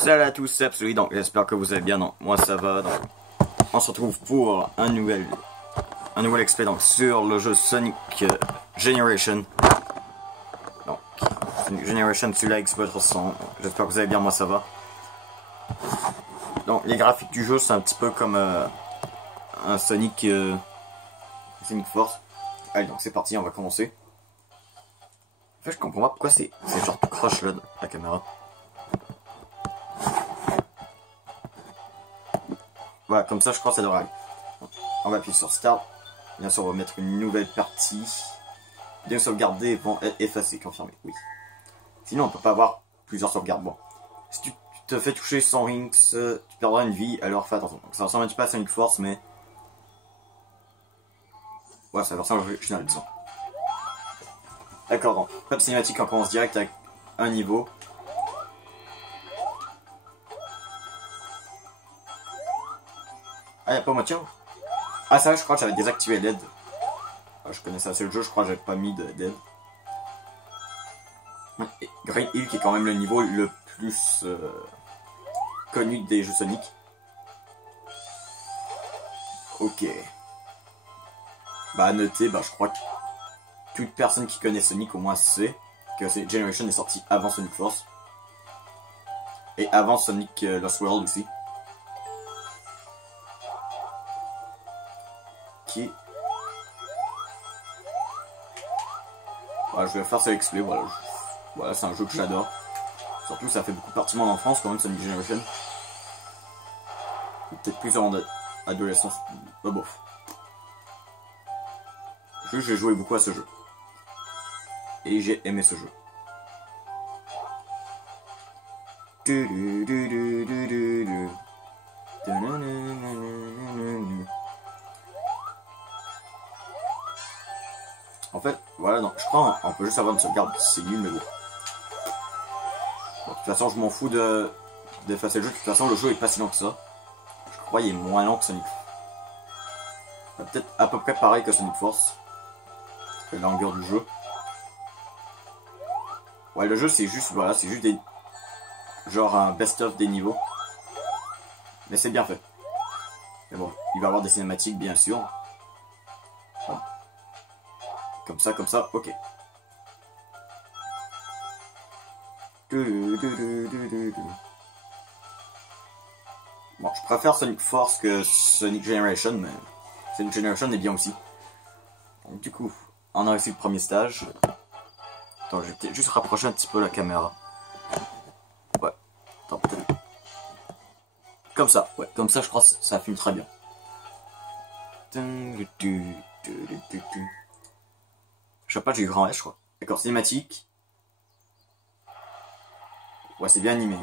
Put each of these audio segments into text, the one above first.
Salut à tous, c'est Absolu, donc j'espère que vous allez bien, donc moi ça va, donc on se retrouve pour un nouvel exploit donc sur le jeu Sonic Generation. Donc, Sonic Generation sur la Xbox 360, j'espère que vous allez bien, moi ça va. Donc les graphiques du jeu c'est un petit peu comme un Sonic Force. Allez donc c'est parti, on va commencer. En fait je comprends pas pourquoi c'est genre tout croche là la caméra. Voilà, comme ça je crois que ça devrait aller. On va appuyer sur Start. Bien sûr, on va mettre une nouvelle partie. Bien sauvegarder vont être effacés, confirmé, oui. Sinon, on peut pas avoir plusieurs sauvegardes. Bon, si tu te fais toucher sans rings, tu perdras une vie, alors fais attention. Donc, ça ressemble un petit peu à Sonic Force, mais... voilà, c'est la version originale, disons. D'accord, donc, pas de cinématique, on commence direct avec un niveau. Ah, y'a pas moitié. Ah, ça, je crois que j'avais désactivé l'aide. Je connaissais assez le jeu, je crois que j'avais pas mis d'aide. Green Hill qui est quand même le niveau le plus connu des jeux Sonic. Ok. Bah à noter, bah je crois que toute personne qui connaît Sonic au moins sait que Generation est sorti avant Sonic Force. Et avant Sonic Lost World aussi. Qui... voilà, je vais faire ça exprès, voilà. Voilà, c'est un jeu que j'adore. Surtout, ça fait beaucoup partie de mon enfance quand même, Sonic Generation. Peut-être plus en adolescence. Bah bof. J'ai joué beaucoup à ce jeu. Et j'ai aimé ce jeu. En fait, voilà, donc je crois on peut juste avoir une sauvegarde, c'est nul, mais bon. Bon, de toute façon, je m'en fous d'effacer le jeu. De toute façon, le jeu est pas si long que ça. Je crois qu'il est moins long que Sonic. Peut-être à peu près pareil que Sonic Force. La longueur du jeu. Ouais, le jeu c'est juste, voilà, c'est juste des... genre un best-of des niveaux. Mais c'est bien fait. Mais bon, il va y avoir des cinématiques, bien sûr. Bon. Comme ça, ok. Bon, je préfère Sonic Force que Sonic Generation, mais Sonic Generation est bien aussi. Donc, du coup, on a réussi le premier stage. Attends, je vais peut-être juste rapprocher un petit peu la caméra. Ouais, attends, peut-être. Comme ça, ouais, comme ça, je crois que ça filme très bien. Je sais pas, j'ai eu grand S, je crois. D'accord, cinématique. Ouais, c'est bien animé.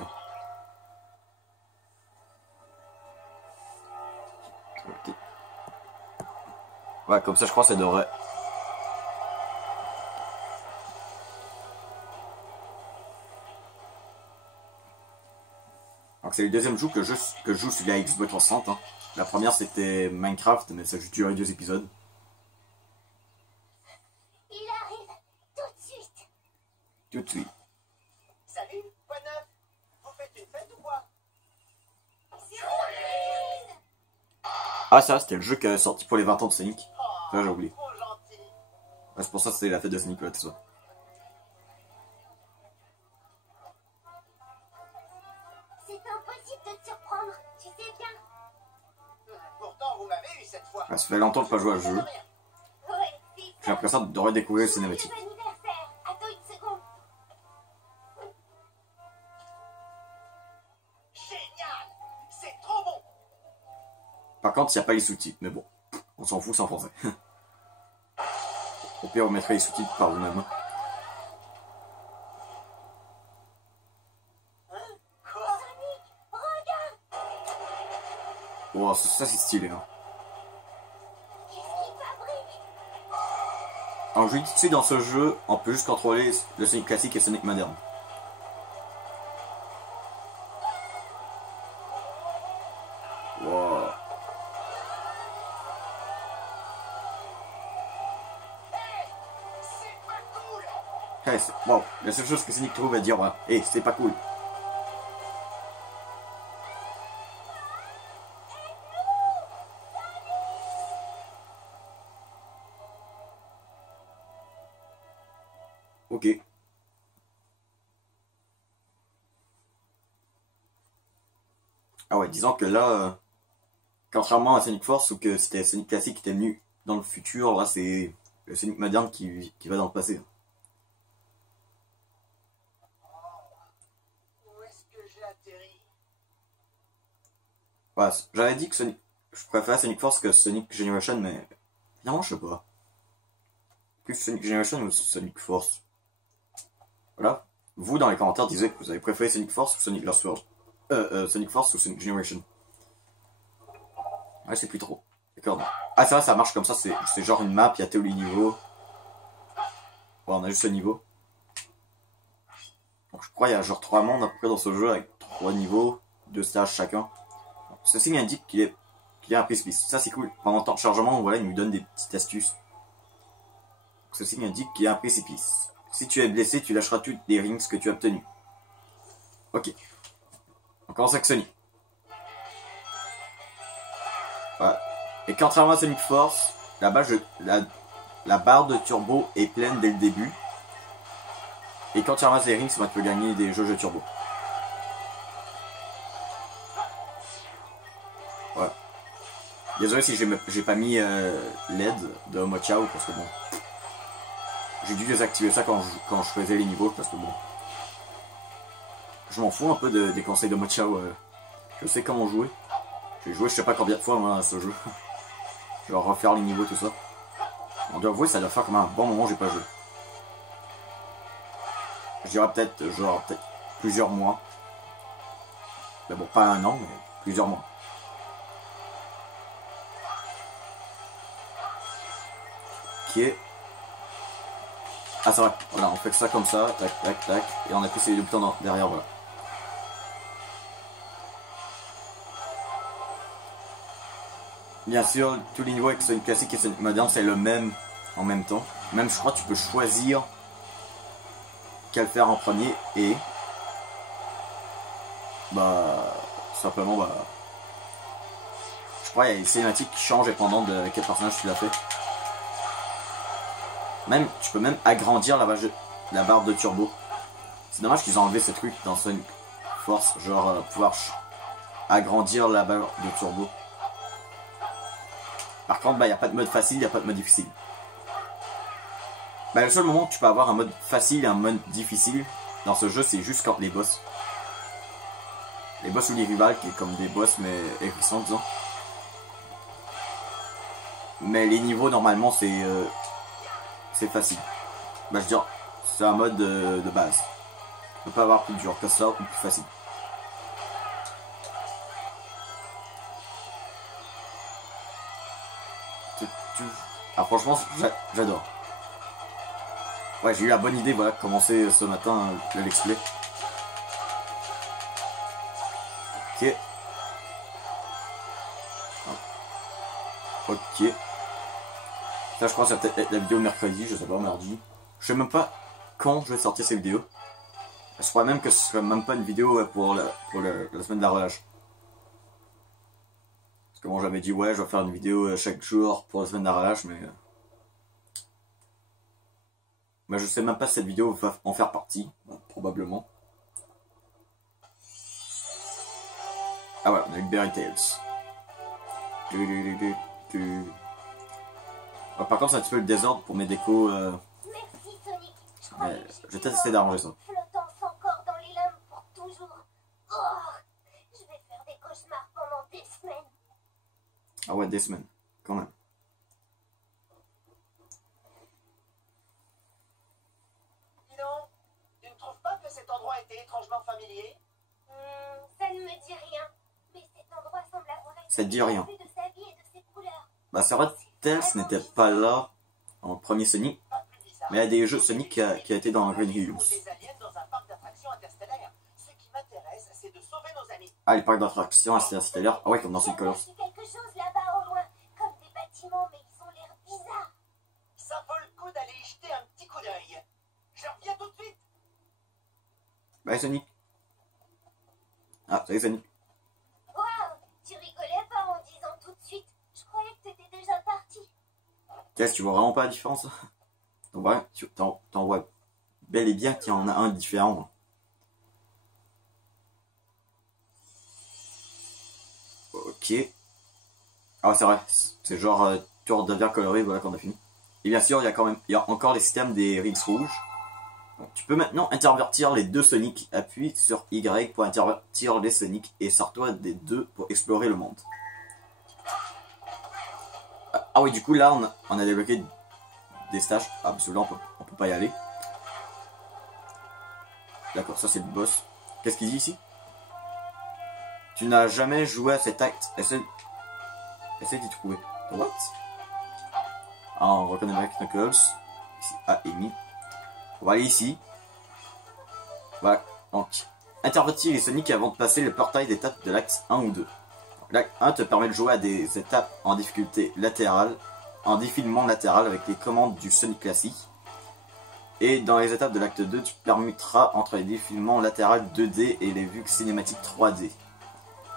Ouais, comme ça, je crois que ça devrait... donc c'est le deuxième jeu que je joue sur la Xbox 360. Hein. La première c'était Minecraft, mais ça a juste duré 2 épisodes. Il arrive tout de suite. Tout de suite. Salut, quoi de neuf? Vous faites une fête ou quoi? Surprise. Ah ça, c'était le jeu qui est sorti pour les 20 ans de Sonic. Ça j'ai oublié. Trop gentil. Ouais, c'est pour ça que c'était la fête de Sonic, là, tout ça. C'est impossible de te surprendre, tu sais bien. Pourtant, vous m'avez eu cette fois. Ah, ça fait longtemps que je n'ai pas joué à ce jeu. Ouais, c'est J'ai l'impression de redécouvrir les cinématiques. Joyeux anniversaire. Attends une seconde. Génial. C'est trop bon. Par contre, il n'y a pas les sous-titres, mais bon, on s'en fout, c'est en français. Au pire, on mettrait les sous-titres par vous-même. Quoi? Sonic, regarde. Oh, ça c'est stylé. Hein. Qu'est-ce qu'il fabrique? Alors, je lui dis, tu sais, dans ce jeu, on peut juste contrôler le Sonic classique et Sonic moderne. Wow. C'est pas cool. Hey, wow. La seule chose que Sonic trouve à dire, voilà. Hey, c'est pas cool. Ok. Ah ouais, disons que là, contrairement à Sonic Force, où que c'était Sonic classique qui était venu dans le futur, là c'est le Sonic moderne qui va dans le passé. Où est-ce que j'ai atterri? Ouais, j'avais dit que je préférais Sonic Force que Sonic Generation, mais finalement je sais pas. Plus Sonic Generation ou Sonic Force. Voilà. Vous dans les commentaires disiez que vous avez préféré Sonic Force ou Sonic Lost World. Sonic Force ou Sonic Generation. Ouais, c'est plus trop. D'accord. Ah, c'est vrai, ça marche comme ça, c'est genre une map, il y a tous les niveaux. Ouais, on a juste ce niveau. Donc je crois qu'il y a genre 3 mondes à peu près dans ce jeu avec 3 niveaux, 2 stages chacun. Ceci m'indique qu'il est un précipice. Ça c'est cool. Pendant le temps de chargement, voilà, il nous donne des petites astuces. Ceci m'indique qu'il y a un précipice. Si tu es blessé, tu lâcheras toutes les rings que tu as obtenus. Ok. On commence avec Sonic. Voilà. Et contrairement à Sonic Force, là-bas, la barre de turbo est pleine dès le début. Et quand tu ramasses les rings, tu peux gagner des jeux de turbo. Voilà. Désolé si j'ai pas mis l'aide de Omochao parce que bon. J'ai dû désactiver ça quand je faisais les niveaux parce que bon. Je m'en fous un peu des conseils de Omochao. Je sais comment jouer. J'ai joué je sais pas combien de fois moi à ce jeu. Je vais refaire les niveaux tout ça. On doit avouer ça doit faire comme un bon moment que j'ai pas joué. Je dirais peut-être plusieurs mois. Mais bon, pas un an, mais plusieurs mois. Ok. Ah, c'est vrai. Voilà, on fait que ça comme ça. Tac, tac, tac. Et on appuie sur les deux boutons derrière, voilà. Bien sûr, tous les niveaux avec Sonic classique et Sonic moderne, c'est le même en même temps. Même, je crois, tu peux choisir quel faire en premier et bah simplement bah je crois qu'il y a les cinématiques qui changent dépendant de quel personnage tu l'as fait. Même tu peux même agrandir la barre de turbo. C'est dommage qu'ils ont enlevé ces trucs dans Sonic Force, genre pouvoir agrandir la barre de turbo. Par contre, bah il n'y a pas de mode facile, il n'y a pas de mode difficile. Bah le seul moment où tu peux avoir un mode facile et un mode difficile dans ce jeu, c'est juste quand les boss. Les boss ou les rivales qui est comme des boss mais hérissants disons. Mais les niveaux normalement c'est facile. Bah je veux dire, c'est un mode de base. Tu peux pas avoir plus dur que ça ou plus facile. Ah franchement j'adore. Ouais j'ai eu la bonne idée voilà de commencer ce matin le let's play. Ok. Ok. Ça je crois que ça va peut-être être la vidéo mercredi, je sais pas, mardi. Je sais même pas quand je vais sortir ces vidéos. Je crois même que ce serait même pas une vidéo pour la semaine de la relâche. Parce que bon j'avais dit ouais je vais faire une vidéo chaque jour pour la semaine de la relâche mais je sais même pas si cette vidéo va en faire partie, probablement. Ah ouais, on a eu Berry Tales. Ouais, par contre c'est un petit peu le désordre pour mes décos. Merci Sonic. Je vais peut-être essayer d'arranger ça. Flottant encore dans les limbes pour toujours. Oh, je vais faire des cauchemars pendant des semaines. Ah ouais, des semaines, quand même. Dis donc, tu ne trouves pas que cet endroit était étrangement familier? Ça ne me dit rien. Mais cet endroit semble avoir été Ça te dit rien. de sa vie et de ses couleurs. Bah c'est vrai, Tails n'était pas là en premier Sonic, Pas plus bizarre. mais il y a des jeux Sonic qui a été dans Green Hills. Des aliens dans un parc d'attractions interstellaires. Ce qui m'intéresse, c'est de sauver nos amis. Ah, les parcs d'attractions interstellaires. Ah ouais, comme dans Sonic Colors. J'ai quelque chose là-bas au loin, comme des bâtiments, mais ils ont l'air bizarres. Ça vaut le coup d'aller y jeter un petit coup d'œil. Je reviens tout de suite. Bye Sonic. Ah, salut Sonic. Waouh, tu rigolais pas en disant tout de suite. Je croyais que t'étais déjà parti. Qu'est-ce, tu vois vraiment pas la différence? T'en vois bel et bien qu'il y en a un différent. Ok. Ah c'est vrai, c'est genre tour de bien coloré, voilà qu'on a fini. Et bien sûr, il y a encore les systèmes des rings rouges. Donc, tu peux maintenant intervertir les deux Sonic. Appuie sur Y pour intervertir les Sonic et sors-toi des deux pour explorer le monde. Ah oui, du coup là on a débloqué des stages. Ah parce que là on peut pas y aller. D'accord, ça c'est le boss. Qu'est-ce qu'il dit ici? Tu n'as jamais joué à cet acte. Essaye d'y trouver. What? Ah, on reconnaît Mike Knuckles. Ici, Amy. On va aller ici. Voilà. Donc, intervertis les Sonic avant de passer le portail d'étape de l'acte 1 ou 2. L'acte 1 te permet de jouer à des étapes en difficulté latérale, en défilement latéral avec les commandes du Sonic classique. Et dans les étapes de l'acte 2, tu permuteras entre les défilements latéral 2D et les vues cinématiques 3D.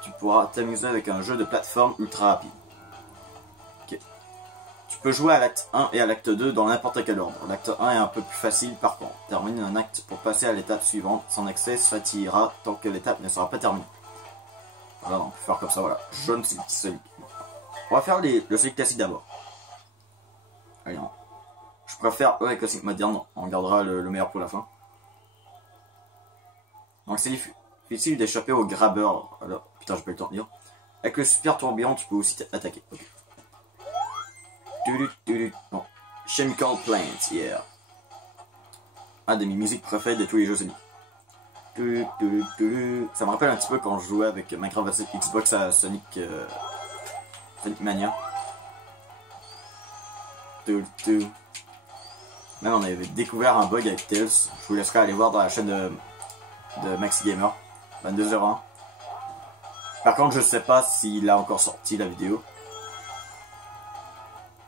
Tu pourras t'amuser avec un jeu de plateforme ultra rapide. Okay. Tu peux jouer à l'acte 1 et à l'acte 2 dans n'importe quel ordre. L'acte 1 est un peu plus facile par contre. Termine un acte pour passer à l'étape suivante. Son accès s'attirera tant que l'étape ne sera pas terminée. Voilà, on peut faire comme ça, voilà. Jaune, c'est le petit Sonic. On va faire le Sonic classique d'abord. Allez, non. Je préfère le classique moderne. On gardera le meilleur pour la fin. Donc c'est difficile d'échapper au grabbeur. Alors, putain, j'ai pas eu le temps de lire. Avec le super tourbillon, tu peux aussi attaquer. Okay. Non. Chemical Plant, yeah. Un de mes musiques préférées de tous les jeux Sonic. Ça me rappelle un petit peu quand je jouais avec Minecraft vs Xbox à Sonic Mania. Même on avait découvert un bug avec Tails. Je vous laisserai aller voir dans la chaîne de Maxi Gamer 22h01. Par contre, je sais pas s'il a encore sorti la vidéo.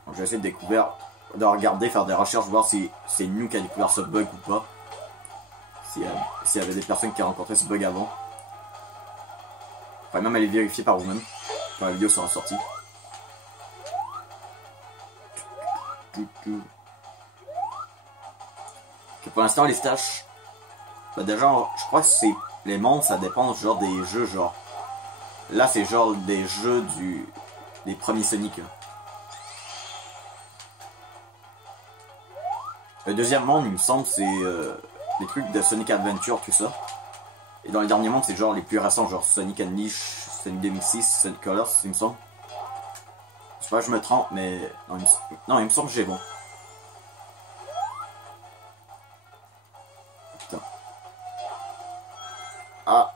Donc, je vais essayer de regarder, faire des recherches, voir si c'est nous qui a découvert ce bug ou pas. S'il y avait des personnes qui ont rencontré ce bug avant. Enfin, même aller vérifier par vous-même quand la vidéo sera sortie. Okay, pour l'instant, les stages. Bah, déjà, je crois que c'est les mondes, ça dépend genre des jeux, genre. Là, c'est genre des jeux des premiers Sonic. Là. Le deuxième monde, il me semble, c'est les trucs de Sonic Adventure, tout ça. Et dans les derniers mondes, c'est genre les plus récents, genre Sonic Unleashed, Sonic 2006, Sonic Colors, il me semble. Je sais pas, je me trompe, mais non, il me semble que j'ai bon. Putain. Ah.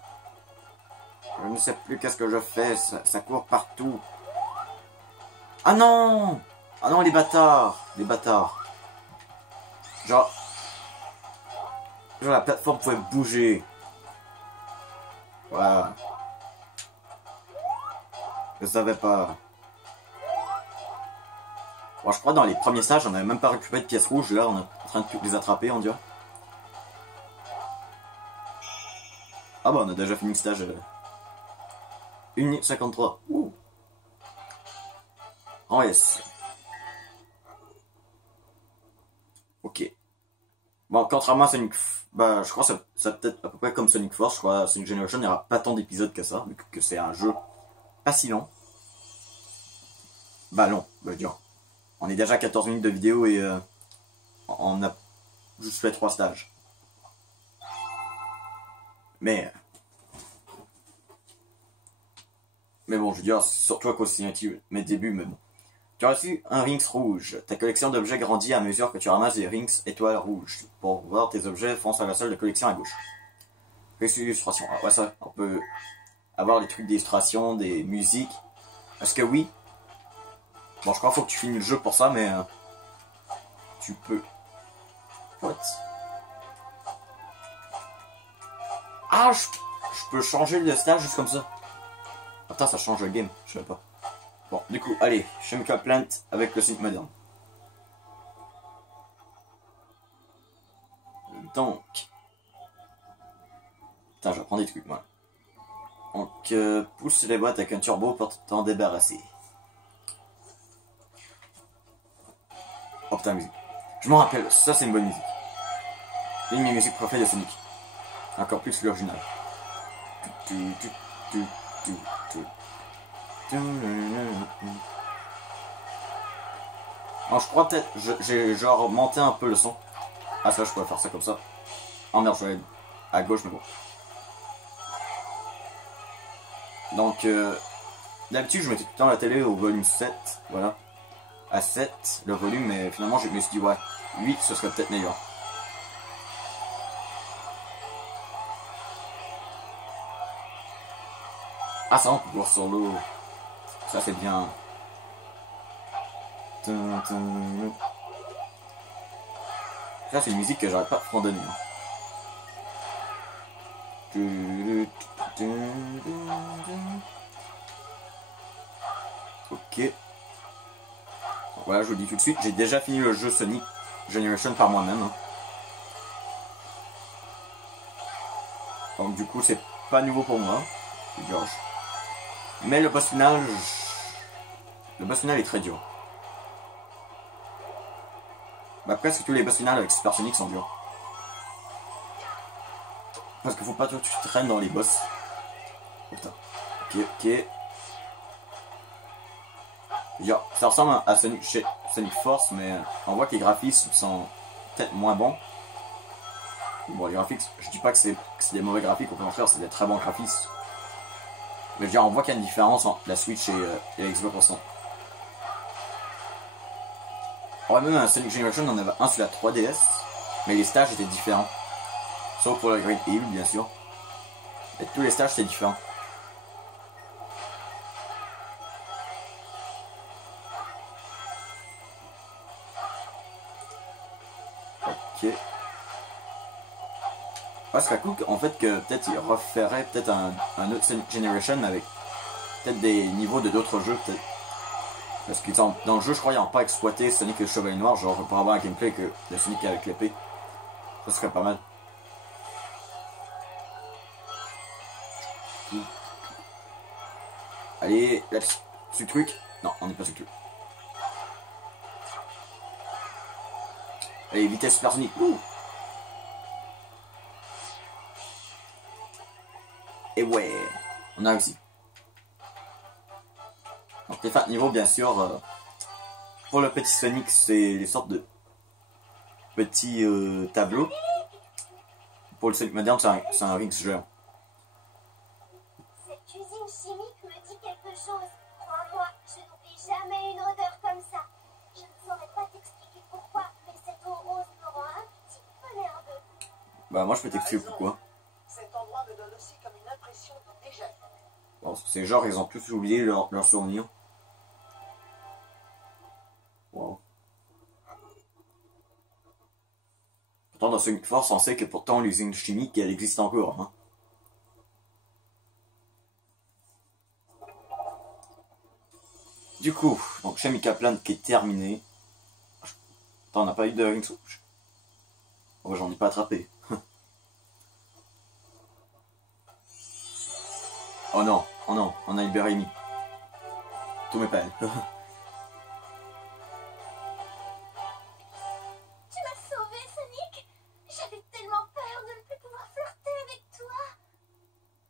Je ne sais plus qu'est-ce que je fais, ça court partout. Ah non! Ah non, les bâtards! Les bâtards. Genre la plateforme pouvait bouger. Voilà. Je savais pas. Bon, je crois dans les premiers stages, on n'avait même pas récupéré de pièces rouges. Là, on est en train de les attraper, on dirait. Ah bah, on a déjà fini le stage. 1 minute 53. Ouh. En S. Ok. Bon, contrairement à Sonic... Bah, je crois que ça peut-être à peu près comme Sonic Force. Je crois Sonic Generation, il n'y aura pas tant d'épisodes que ça, vu que c'est un jeu pas si long. Bah long, je veux dire. On est déjà à 14 minutes de vidéo et on a juste fait 3 stages. Mais bon, je veux dire, surtout à cause de mes débuts, mais bon. Tu as reçu un rings rouge. Ta collection d'objets grandit à mesure que tu ramasses des rings étoiles rouges. Pour voir tes objets, fonce à la salle de collection à gauche. Plus d'illustration. Ah ouais, ça, on peut avoir les trucs d'illustration, des musiques. Est-ce que oui? Bon, je crois qu'il faut que tu finisses le jeu pour ça, mais tu peux. What? Ah, je peux changer le stage juste comme ça. Attends, ça change le game, je sais pas. Bon, du coup, allez, Chemical Plant avec le Sonic moderne. Donc. Putain, je vais prendre des trucs, moi. Donc, pousse les boîtes avec un turbo pour t'en débarrasser. Oh putain, la musique. Je m'en rappelle, ça c'est une bonne musique. Une de mes musiques préférées de Sonic. Encore plus que l'original. Alors je crois peut-être, j'ai genre monté un peu le son. Ah ça je pourrais faire ça comme ça. Oh merde, je vais aller à gauche mais bon. Donc d'habitude je mettais tout le temps la télé au volume 7, voilà. À 7 le volume, mais finalement je me suis dit ouais, 8 ce serait peut-être meilleur. Ah ça on peut voir sur l'eau. Ça c'est bien. Ça c'est une musique que j'arrête pas de fredonner. Ok. Voilà, je vous le dis tout de suite, j'ai déjà fini le jeu Sonic Generation par moi-même. Hein. Donc du coup c'est pas nouveau pour moi. Mais le boss final, est très dur. Bah presque tous les boss finales avec Super Sonic sont durs. Parce qu'il faut pas que tu traînes dans les boss. Putain. Ok. Ça ressemble à Sonic Force, mais on voit que les graphismes sont peut-être moins bons. Bon, les graphiques, je dis pas que c'est des mauvais graphiques, au contraire, c'est des très bons graphismes. Mais on voit qu'il y a une différence entre la Switch et la Xbox 360. Alors même un Sonic Generation, on en avait un sur la 3DS, mais les stages étaient différents. Sauf pour le Green Hill, bien sûr. Et tous les stages étaient différents. Ok. Ouais, ce serait cool en fait que peut-être ils referaient peut-être un autre Sonic Generation avec peut-être des niveaux de d'autres jeux peut-être. Parce que dans le jeu je crois qu'ils n'ont pas exploité Sonic et le Chevalier Noir, genre pour avoir un gameplay que le Sonic avec l'épée. Ça serait pas mal. Allez, là, ce truc. Non, on n'est pas sur le truc. Allez, vitesse supersonique. Et ouais, on a réussi. Donc les fins de niveau, bien sûr, pour le petit Sonic, c'est les sortes de petits tableaux. Pour le Sonic moderne, c'est un ring géant. Cette usine chimique me dit quelque chose. Crois-moi, je n'oublie jamais une odeur comme ça. Je ne saurais pas t'expliquer pourquoi, mais cette eau rose me rend un petit peu nerveux. Bah moi je peux t'expliquer pourquoi. Cet endroit me donne aussi comme une impression de déjà vu. Bon, c'est genre ils ont tous oublié leurs souvenirs. Wow. Pourtant dans Sonic Force on sait que pourtant l'usine chimique elle existe encore. Hein. Du coup, donc Chemical Plant qui est terminé. Attends, on n'a pas eu de ring switch. Oh, j'en ai pas attrapé. Oh non, on a libéré Amy. Tous mes peines. Tu m'as sauvé, Sonic. J'avais tellement peur de ne plus pouvoir flirter avec toi.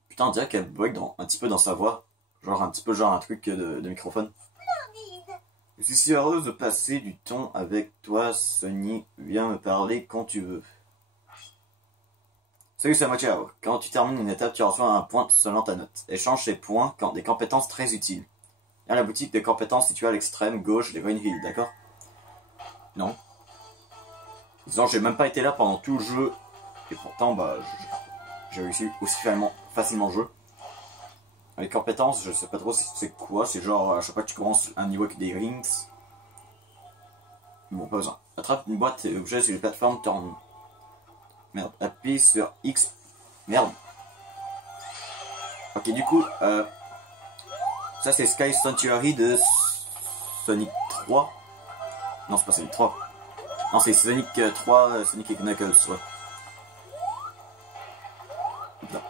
Putain, on dirait qu'elle bug un petit peu dans sa voix. Genre un petit peu genre un truc de microphone. Splendide. Je suis si heureuse de passer du temps avec toi, Sonic. Viens me parler quand tu veux. Salut Samachao. Quand tu termines une étape, tu reçois un point selon ta note. Échange ces points quand des compétences très utiles. Il y a la boutique de compétences située à l'extrême gauche des Green Hill, d'accord? Non. Disons, j'ai même pas été là pendant tout le jeu. Et pourtant, bah, j'ai réussi aussi facilement le jeu. Les compétences, je sais pas trop c'est quoi. C'est genre, à chaque fois que tu commences un niveau avec des rings. Bon, pas besoin. Attrape une boîte et objet sur les plateformes, tourne. Merde, appuie sur X. Merde. Ok, du coup, ça c'est Sky Sanctuary de Sonic 3. Non, c'est pas Sonic 3. Non, c'est Sonic 3, Sonic et Knuckles, ouais. Putain.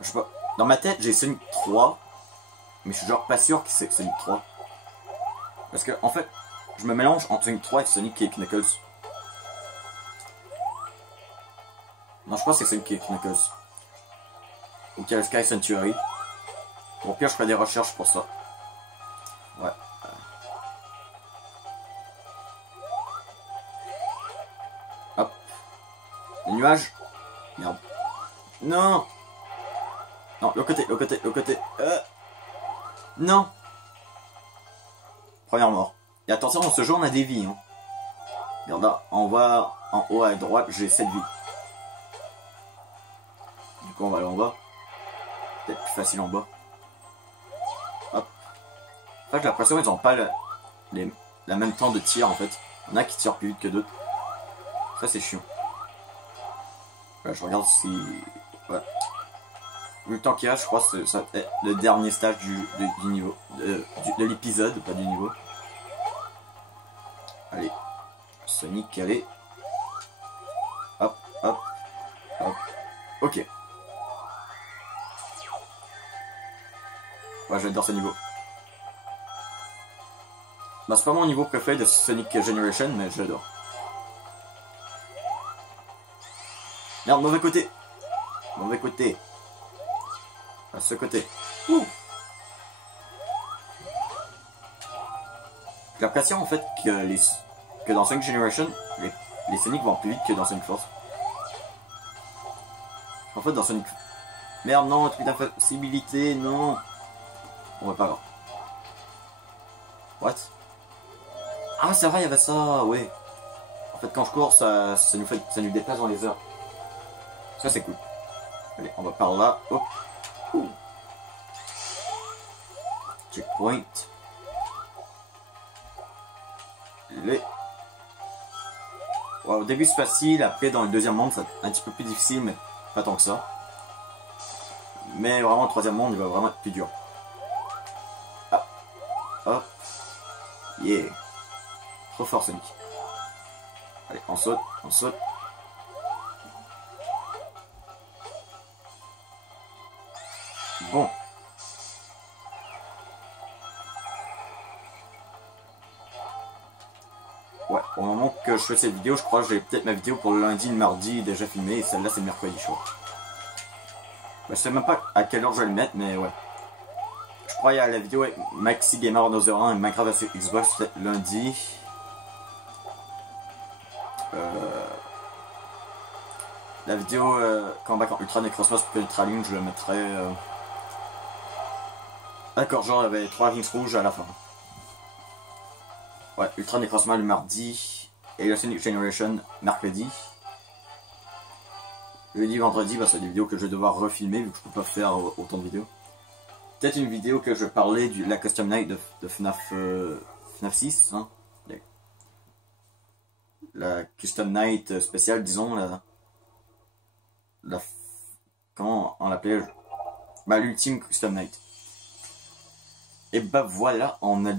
Je sais pas. Dans ma tête, j'ai Sonic 3. Mais je suis genre pas sûr que c'est Sonic 3. Parce que, en fait, je me mélange entre Sonic 3 et Sonic et Knuckles. Non, je pense que c'est Sonic Knuckles. Ou qu'il y a le Sky Sanctuary. Au pire, je ferai des recherches pour ça. Ouais. Hop. Les nuages. Merde. Non. Non, le côté, le côté, le côté. Non. Première mort. Et attention, dans ce jeu, on a des vies. Hein. Regarde là, on va en haut à droite, j'ai 7 vies. Du coup, on va aller en bas. Peut-être plus facile en bas. Hop. En fait, j'ai l'impression qu'ils n'ont pas la même temps de tir en fait. Il y en a qui tirent plus vite que d'autres. Ça, c'est chiant. Là, je regarde si. Ouais. Vu le temps qu'il y a, je crois que c'est le dernier stage du niveau. De l'épisode, pas du niveau. Allez. Sonic, allez. Hop, hop, hop. Ok. Ouais, j'adore ce niveau. Bah, c'est pas mon niveau préféré de Sonic Generation, mais j'adore. Merde, mauvais côté. Mauvais côté. À ce côté. Ouh. J'ai l'impression en fait que dans Sonic Generation, les Sonic vont plus vite que dans Sonic Force. En fait, dans Sonic... Merde, non, truc d'infaillibilité, non. On va pas grave. What? Ah, c'est vrai, il y avait ça, oui. En fait, quand je cours, ça nous déplace dans les heures. Ça, c'est cool. Allez, on va par là. Hop. Checkpoint. Les... Ouais, au début c'est facile, après dans le deuxième monde c'est un petit peu plus difficile, mais pas tant que ça. Mais vraiment le troisième monde il va vraiment être plus dur. Ah. Hop. Yeah. Trop fort Sonic. Allez, on saute, on saute. Bon. Ouais, au moment que je fais cette vidéo, je crois que j'ai peut-être ma vidéo pour le lundi, le mardi déjà filmée, et celle-là c'est le mercredi, je crois. Bah, je sais même pas à quelle heure je vais le mettre, mais ouais. Je crois qu'il y a la vidéo avec Maxi Gamer Another 1 et Minecraft vs Xbox peut-être lundi. La vidéo Combat contre Ultra Necrosmos pour Ultra Link, je le mettrai. D'accord, genre il y avait 3 rings rouges à la fin. Ouais, Ultra Necrosmos le mardi et la Sonic Generation mercredi. Jeudi, vendredi, bah, c'est des vidéos que je vais devoir refilmer vu que je peux pas faire autant de vidéos. Peut-être une vidéo que je parlais de la Custom Night de FNAF 6. Hein. La Custom Night spéciale, disons. Comment on l'appelait? Bah, l'ultime Custom Night. Et bah voilà, on a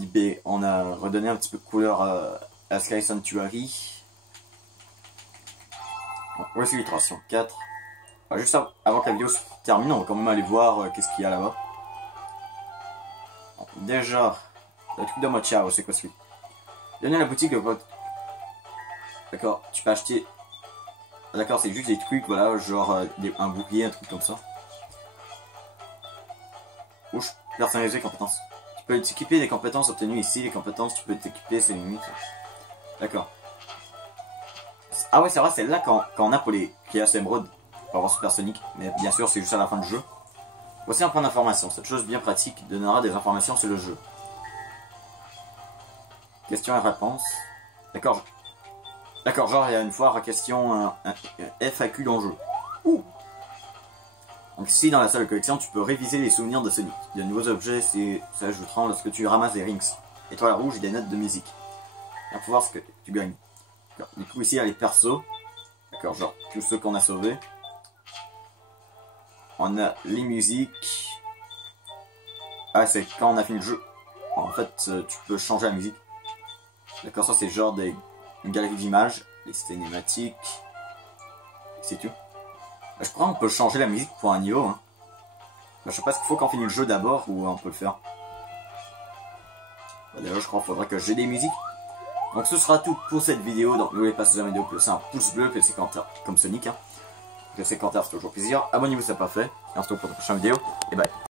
redonné un petit peu de couleur à Sky Sanctuary. Bon, voici l'iteration 4. Alors, juste avant que la vidéo se termine, on va quand même aller voir qu'est-ce qu'il y a là-bas. Bon, déjà, le truc de Mochao, c'est quoi celui? Donnez la boutique de votre... D'accord, tu peux acheter... D'accord, c'est juste des trucs, voilà, genre un bouclier, un truc comme ça. Ouch, personnaliser compétences. Tu peux t'équiper des compétences obtenues ici, les compétences, tu peux t'équiper, c'est limite. D'accord. Ah ouais, c'est vrai, c'est là quand on a pour les Chaos Emerald, pour avoir Super Sonic, mais bien sûr, c'est juste à la fin du jeu. Voici un point d'information. Cette chose bien pratique donnera des informations sur le jeu. Questions et réponses. D'accord. D'accord, genre il y a une fois question un FAQ dans le jeu. Ouh. Donc ici dans la salle de collection, tu peux réviser les souvenirs de Sonic. De nouveaux objets s'ajouteront lorsque tu ramasses des rings, étoiles rouges et des notes de musique. On va voir ce que tu gagnes. Du coup ici il y a les persos. D'accord, genre tous ceux qu'on a sauvés. On a les musiques. Ah, c'est quand on a fini le jeu. En fait, tu peux changer la musique. D'accord, ça c'est genre une galerie d'images, les cinématiques. C'est tout. Je crois qu'on peut changer la musique pour un niveau. Hein. Je sais pas s'il faut qu'on finisse le jeu d'abord ou on peut le faire. D'ailleurs, je crois qu'il faudra que j'ai des musiques. Donc ce sera tout pour cette vidéo. Donc n'oubliez pas de la vidéo, c'est un pouce bleu, c'est comme Sonic. Hein. Laissez commentaire, c'est toujours plaisir. Abonnez-vous si ce n'est pas fait. Et on se retrouve pour une prochaine vidéo. Et bye.